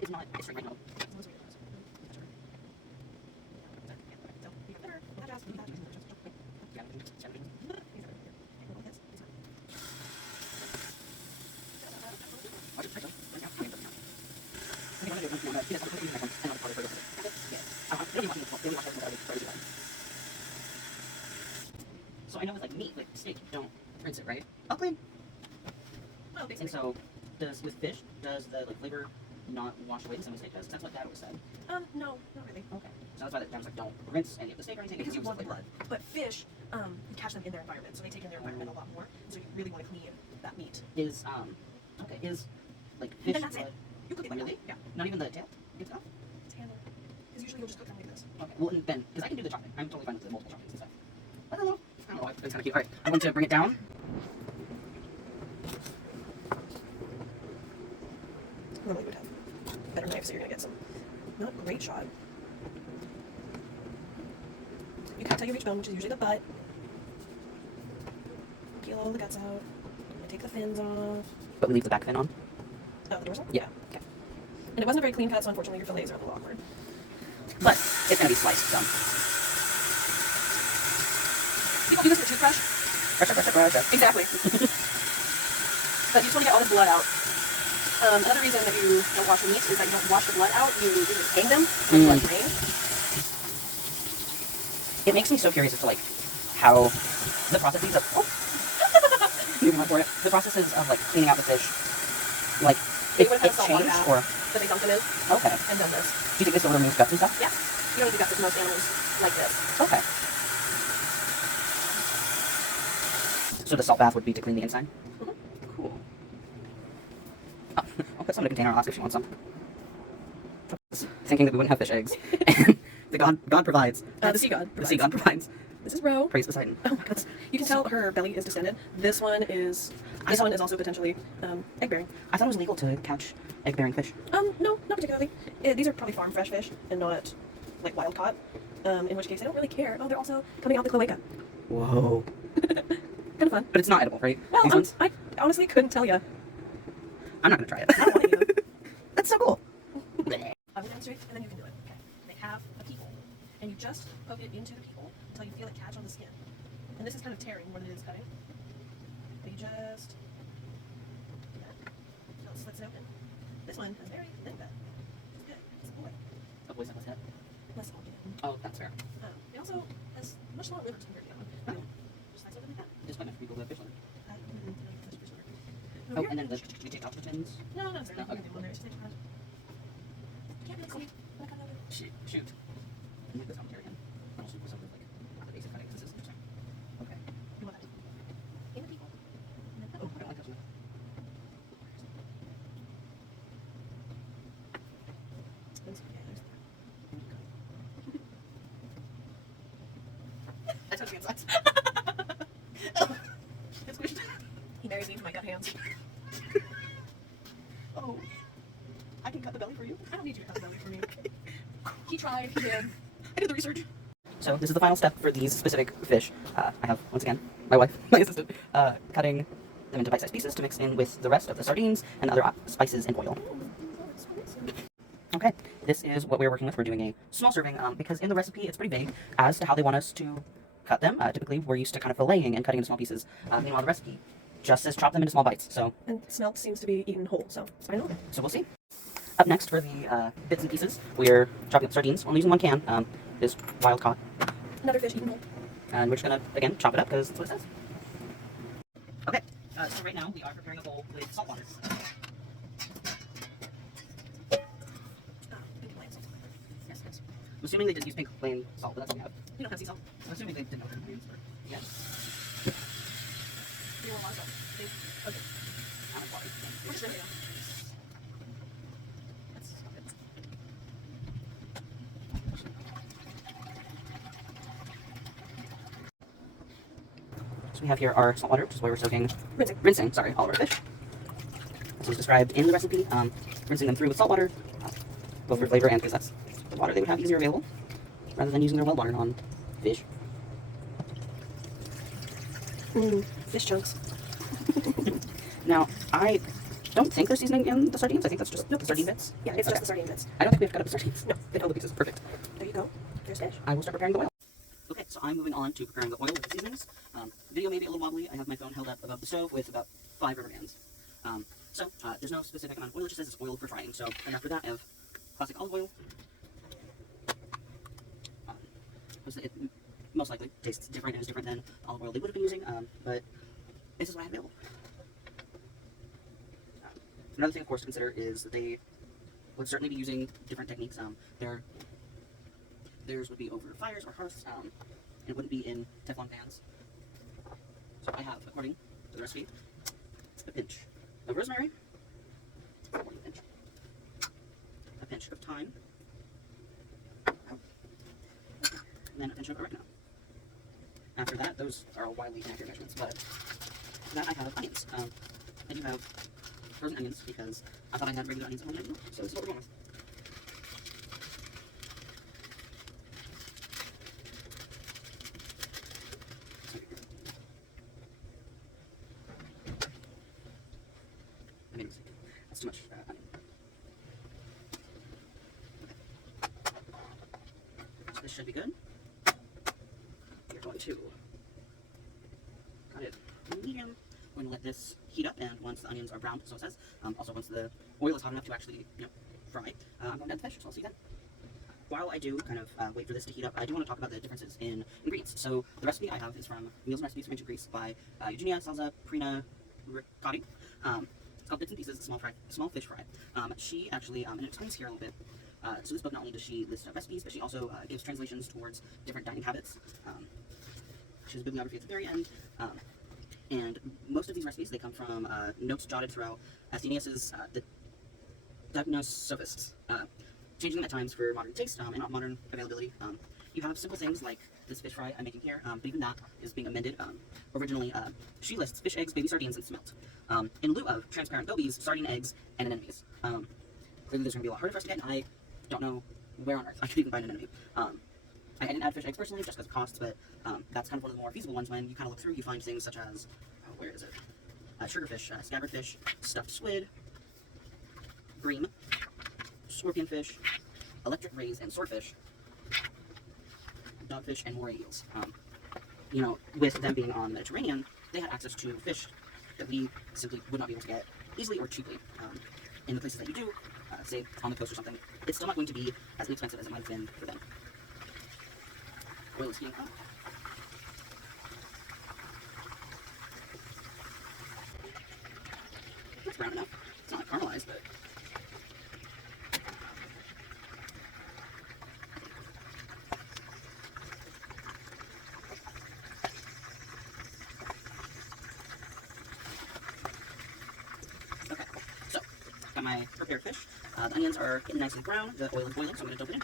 It's not. It's right now. So I know with like meat, like steak, you don't rinse it, right? I'll clean. Oh, basically. And so, with fish, does the like flavor not wash away the same way steak does? That's what Dad always said. No, not really. Okay. So that's why Dad was like, don't rinse any of the steak or anything Because you use want the flavor. blood. But fish, you catch them in their environment, so they take in their environment a lot more. So you really want to clean that meat. Is like fish And that's blood? it. You cook it like Really? that. Yeah. Not even the tail? Good stuff? It's hand there. Because usually you'll just cook them like this. Okay. Well, and then, because I can do the chopping. I'm totally fine with the multiple choppings and stuff. I don't know. It's kind of cute. All right. I'm going to bring it down. Normally you would have better knives, so you're going to get some not great shot. You cut out your each bone, which is usually the butt. Peel all the guts out. And take the fins off. But leave the back fin on? Oh, the dorsal? Yeah. Okay. And it wasn't a very clean cut, so unfortunately your fillets are a little awkward. But it's going to be sliced some. People do this with a toothbrush. Brush. Exactly. But you just want to get all this blood out. Another reason that you don't wash the meat is that you don't wash the blood out. You just hang them and let it drain. It makes me so curious as to like how the processes of the processes of like cleaning out the fish, like They it would have salt water changed bath or that they dumped them in okay. and done this. Do you think this will remove guts and stuff? Yeah. You don't need to guts with most animals like this. Okay. So the salt bath would be to clean the inside? Mm-hmm. Cool. Oh, I'll put some in a container. I'll ask if she wants some. Thinking that we wouldn't have fish eggs. And the God provides. The sea god. The sea god provides. This is Ro. Praise Poseidon. Oh my goodness. You can tell her belly is distended. This one is also potentially egg bearing. I thought it was illegal to catch egg-bearing fish. No, not particularly. These are probably farm fresh fish and not like wild caught. In which case I don't really care. Oh, they're also coming out the cloaca. Whoa. Kind of fun. But it's not edible, right? Well, These ones? I honestly couldn't tell you. I'm not gonna try it. I don't want to eat them. That's so cool. I will demonstrate, and then you can do it. Okay. They have a keyhole, and you just poke it into the keyhole until you feel it catch on the skin. And this is kind of tearing more than it is cutting. But you just do that until it slits it open. This one has very thin bed. It's good. It's a boy. Oh, boys, what's that? Less algae. Oh, that's fair. It also has much smaller livers compared to the other one. Just slice open like that. Just find out people who have fish liver. No, Oh, and then the fins. no, not necessarily. No, okay. You can do one there. Just take one. Can't really see. But I kind of Shoot. I like this commentary again. I'm also with like the basic cutting because this is interesting. Okay. You want that in the people. And then, Oh, I don't like touching that. I touched the insides. Oh, it's squished. He marries me to my gut hands. Oh. I can cut the belly for you. I don't need you to cut the belly for me. He tried. He did. I did the research. So this is the final step for these specific fish. I have, once again, my wife, my assistant, cutting them into bite-sized pieces to mix in with the rest of the sardines and other spices and oil. Okay, this is what we're working with. We're doing a small serving because in the recipe it's pretty vague as to how they want us to cut them. Typically we're used to kind of filleting and cutting into small pieces. Meanwhile the recipe just says chop them into small bites. So And smelt seems to be eaten whole, so I know. So we'll see. Up next for the bits and pieces, we're chopping up sardines. Only using one can. Is wild caught. Another fish eaten whole. And we're just gonna, again, chop it up because that's what it says. Okay, so right now we are preparing a bowl with salt water. Pink plain salt. Yes, yes. I'm assuming they just use pink plain salt, but that's all we have. You don't have sea salt. I'm assuming they didn't know the ingredients for yeah. You want more salt? Okay. I'm sorry. We're just rinsing them. That's good. So we have here our salt water, which is where we're soaking, Rinsing. all of our fish. This was described in the recipe, rinsing them through with salt water, both for flavor and because that's the water they would have easier available, rather than using their well water on fish. Fish chunks. Now, I don't think there's seasoning in the sardines. I think that's just the sardine bits. Yeah, it's just the sardine bits. I don't think we have to cut up the sardines. No. Get all the pieces. Perfect. There you go. There's fish. I will start preparing the oil. Okay, so I'm moving on to preparing the oil with the seasonings. Video may be a little wobbly. I have my phone held up above the stove with about 5 rubber bands. There's no specific amount of oil. It just says it's oil for frying. So, and after that, I have classic olive oil. It most likely tastes different and is different than olive oil they would have been using, but this is what I have available. Another thing, of course, to consider is that they would certainly be using different techniques. Theirs would be over fires or hearths, and it wouldn't be in Teflon pans. So I have, according to the recipe, a pinch of rosemary, a pinch of thyme, and then a pinch of oregano. After that, those are all widely inaccurate measurements, but after that I have onions. I do have frozen onions because I thought I had regular onions at home, so this is what we're going with. I made a mistake. That's too much onion. Okay. So this should be good. We're going to cut it medium. We're going to let this heat up, and once the onions are browned, so it says, also once the oil is hot enough to actually, fry, I'm going to add the fish, so I'll see that. While I do kind of wait for this to heat up, I do want to talk about the differences in ingredients. So the recipe I have is from Meals and Recipes for Ancient Greece by Eugenia Salza Prina Ricotti. It's called Bits and Pieces, Small Fish Fry. She actually, and it explains here a little bit, so this book not only does she list recipes, but she also gives translations towards different dining habits. She has a bibliography at the very end. And most of these recipes, they come from notes jotted throughout Athenaeus's the Diagnosophists, changing them at times for modern taste and modern availability. You have simple things like this fish fry I'm making here, but even that is being amended. Originally, she lists fish eggs, baby sardines, and smelt. In lieu of transparent gobies, sardine eggs, and anemones. Clearly there's going to be a lot harder for us to get, and I don't know where on earth I could even find an anemone. I didn't add fish eggs personally just because of costs, but that's kind of one of the more feasible ones. When you kind of look through, you find things such as, where is it? Sugarfish, scabberfish, stuffed squid, bream, scorpionfish, electric rays and swordfish, dogfish, and moray eels. With them being on the Mediterranean, they had access to fish that we simply would not be able to get easily or cheaply. In the places that you do, say on the coast or something, it's still not going to be as inexpensive as it might have been for them. Oil is heating up. It's brown enough. It's not like caramelized, but okay. So, got my prepared fish. The onions are getting nice and brown. The oil is boiling, so I'm going to dump it in.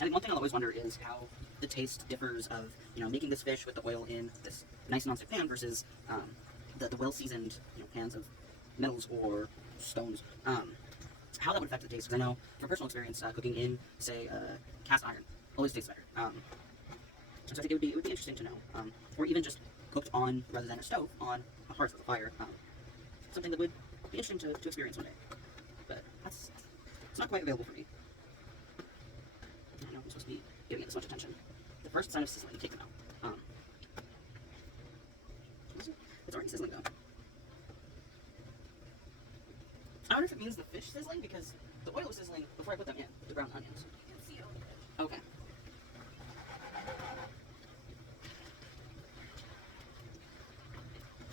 I think one thing I'll always wonder is how the taste differs of, making this fish with the oil in this nice nonstick pan versus the well-seasoned, pans of metals or stones. How that would affect the taste, because I know from personal experience, cooking in, say, cast iron always tastes better. So I think it would be interesting to know, or even just cooked on, rather than a stove, on a hearth with a fire. Something that would be interesting to experience one day. But it's not quite available for me. I know I'm supposed to be giving it this much attention. The first sign of sizzling, take them out. It's already sizzling though. I wonder if it means the fish sizzling because the oil was sizzling before I put them in, the brown onions. You can see it on the fish. Okay.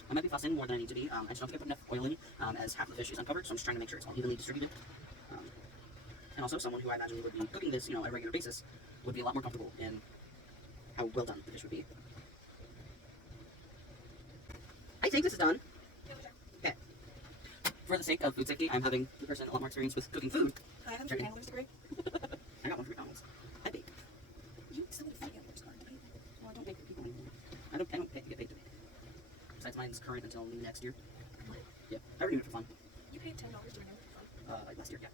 I might be fussing more than I need to be. I just don't think I put enough oil in as half the fish is uncovered, so I'm just trying to make sure it's all evenly distributed. And also, someone who I imagine would be cooking this, on a regular basis, would be a lot more comfortable in how well done the dish would be. I think this is done. Yeah, we'll check. For the sake of food safety, I'm having the person a lot more experience with cooking food. I have a handler's degree. I got one from McDonald's. I bake. You still get a free handler's card, right? Well, I don't bake for people anymore. I don't get paid to bake. Besides, mine's current until next year. What? Yeah, I renewed it for fun. You paid $10 to renew it for fun? Like last year, yeah.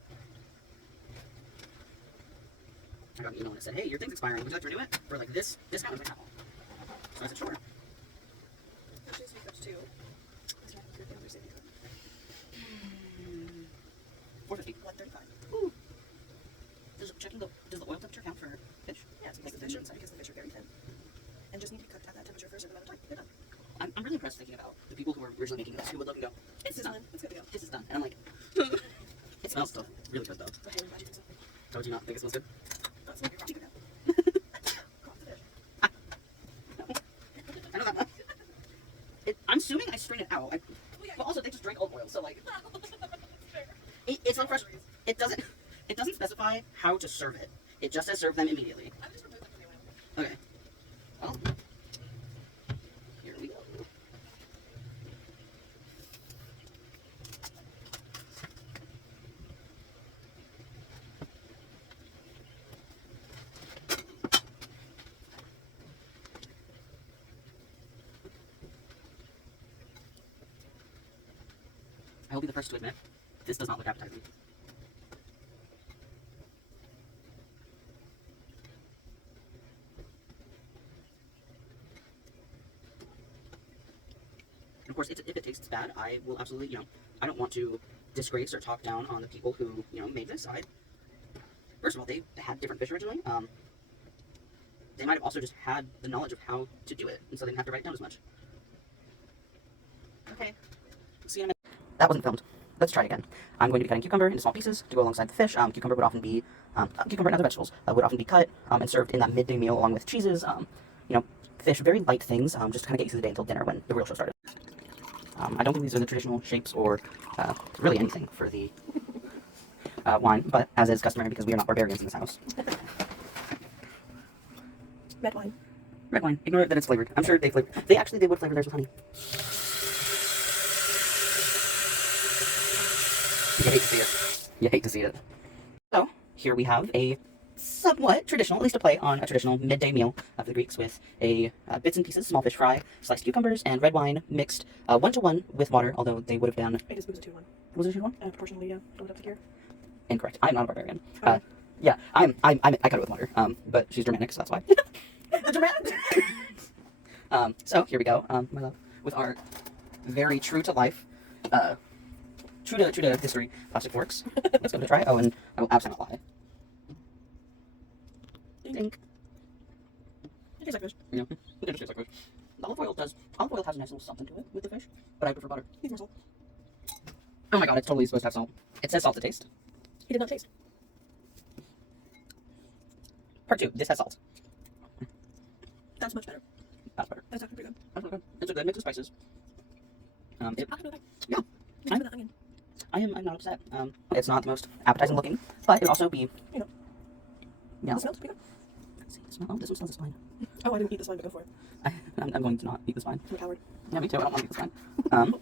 I got an email and it said, hey, your thing's expiring. Would you like to renew it for like this discount? I was like, no. So I said, sure. Actually, this week there's two. This happens to be handler's savings. $4.50. $1.35. Ooh. Does the oil temperature count for fish? Yeah, it's because the fish are very thin. And just need to be cooked at that temperature for a certain amount of time. They're done. I'm really impressed thinking about the people who were originally making this who would look and go, It's sizzling. It's good to go. this is done. And I'm like, it smells still really good though. I'm really glad you did something. How would you not think it smells good? That's what you're talking about. Caught the fish. I know that much. I'm assuming I strain it out. Well, yeah. But also, they just drink olive oil, so like, Fair. it's not fresh. It doesn't specify how to serve it. It just says serve them immediately. I would just remove the oil. Okay. Well, here we go. I will be the first to admit, this does not look appetizing. Of course, if it tastes bad, I will absolutely, I don't want to disgrace or talk down on the people who, made this. First of all, they had different fish originally. They might have also just had the knowledge of how to do it, and so they didn't have to write it down as much. Okay. See you in a minute. That wasn't filmed. Let's try again. I'm going to be cutting cucumber into small pieces to go alongside the fish. Cucumber would often be, cucumber and other vegetables would often be cut and served in that midday meal along with cheeses. Fish, very light things, just to kind of get you through the day until dinner when the real show started. I don't think these are the traditional shapes or really anything for the wine, but as is customary because we are not barbarians in this house. Red wine. Red wine. Ignore that it's flavored. I'm sure they flavored. They would flavor theirs with honey. You hate to see it. You hate to see it. So, here we have a somewhat traditional, at least a play on a traditional midday meal of the Greeks with a bits and pieces, small fish fry, sliced cucumbers, and red wine mixed 1-to-1 with water, although they would have done... I just moved it to 1. Was it 2-to-1? Proportionally, yeah. Don't it up to here. Incorrect. I'm not a barbarian. Oh. Yeah, I cut it with water, but she's Germanic, so that's why. The Germanic! So, here we go, my love, with our very true to life, true to history plastic forks. Let's give it a try. Oh, and I will absolutely not lie. Dink. It tastes like fish. Yeah, it tastes like fish. The olive oil has a nice little something to it with the fish, but I prefer butter. Needs more salt. Oh my god, it's totally supposed to have salt. It says salt to taste. He did not taste. Part 2, this has salt. That's much better. That's better. That's actually pretty good. That's okay. It's a good mix of spices. I'll give it back. Yeah. Mix with the onion. I'm not upset. It's not the most appetizing looking, but it'll also be, yeah. It smells pretty good. Let's see the smell. Oh, this one smells the spine. Oh, I didn't eat this one, but go for it. I'm going to not eat the spine. I'm a coward. Yeah, me too. I don't want to eat the spine.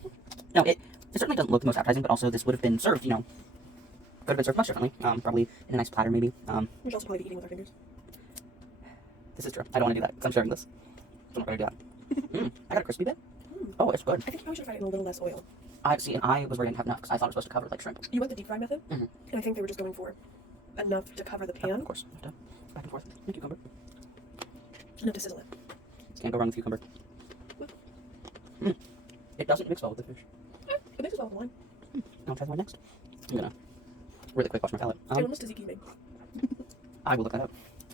No, it certainly doesn't look the most appetizing, but also this would have been served, could have been served much differently. Probably in a nice platter, maybe. We should also probably be eating with our fingers. This is true. I don't want to do that because I'm sharing this. So I'm not going to do that. I got a crispy bit. Oh, it's good. I think you probably should have fried it in a little less oil. See, and I was worried I didn't have enough because I thought it was supposed to cover like shrimp. You went the deep fry method, Mhm. and I think they were just going for enough to cover the Oh, pan, of course. You have to back and forth. And cucumber. enough to sizzle it. Can't go wrong with cucumber. It doesn't mix well with the fish. It mixes well with the wine. I'll try the one next. I'm gonna really quick wash my palate. It almost tzatziki made. I will look that up.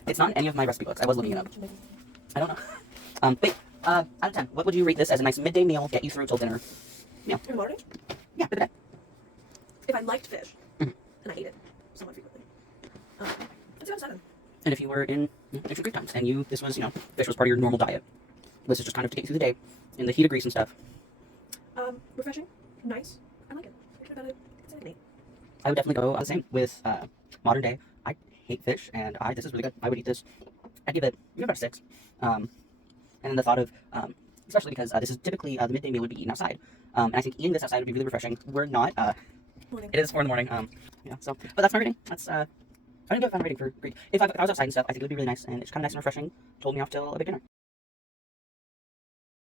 It's not in any of my recipe books. I was looking it up. I don't know. Wait. Out of 10, what would you rate this as a nice midday meal, get you through till dinner? In the morning, Yeah, good day. if I liked fish, Mhm. and I ate it somewhat frequently, it's about 7. And if you were in ancient Greek times and this was, fish was part of your normal diet, this is just kind of to get you through the day in the heat of Greece and stuff. Refreshing, nice. I like it. I could have it. It's an 8. I would definitely go the same with modern day. I hate fish, and this is really good. I would eat this. I'd give it about a 6. And then the thought of especially because this is typically the midday meal would be eaten outside. And I think eating this outside would be really refreshing. We're not. Morning. It is 4 in the morning. Yeah. So, but that's my rating. That's I didn't get a fun rating for Greek. If I was outside and stuff, I think it would be really nice, and it's kind of nice and refreshing. Told me off till a big dinner.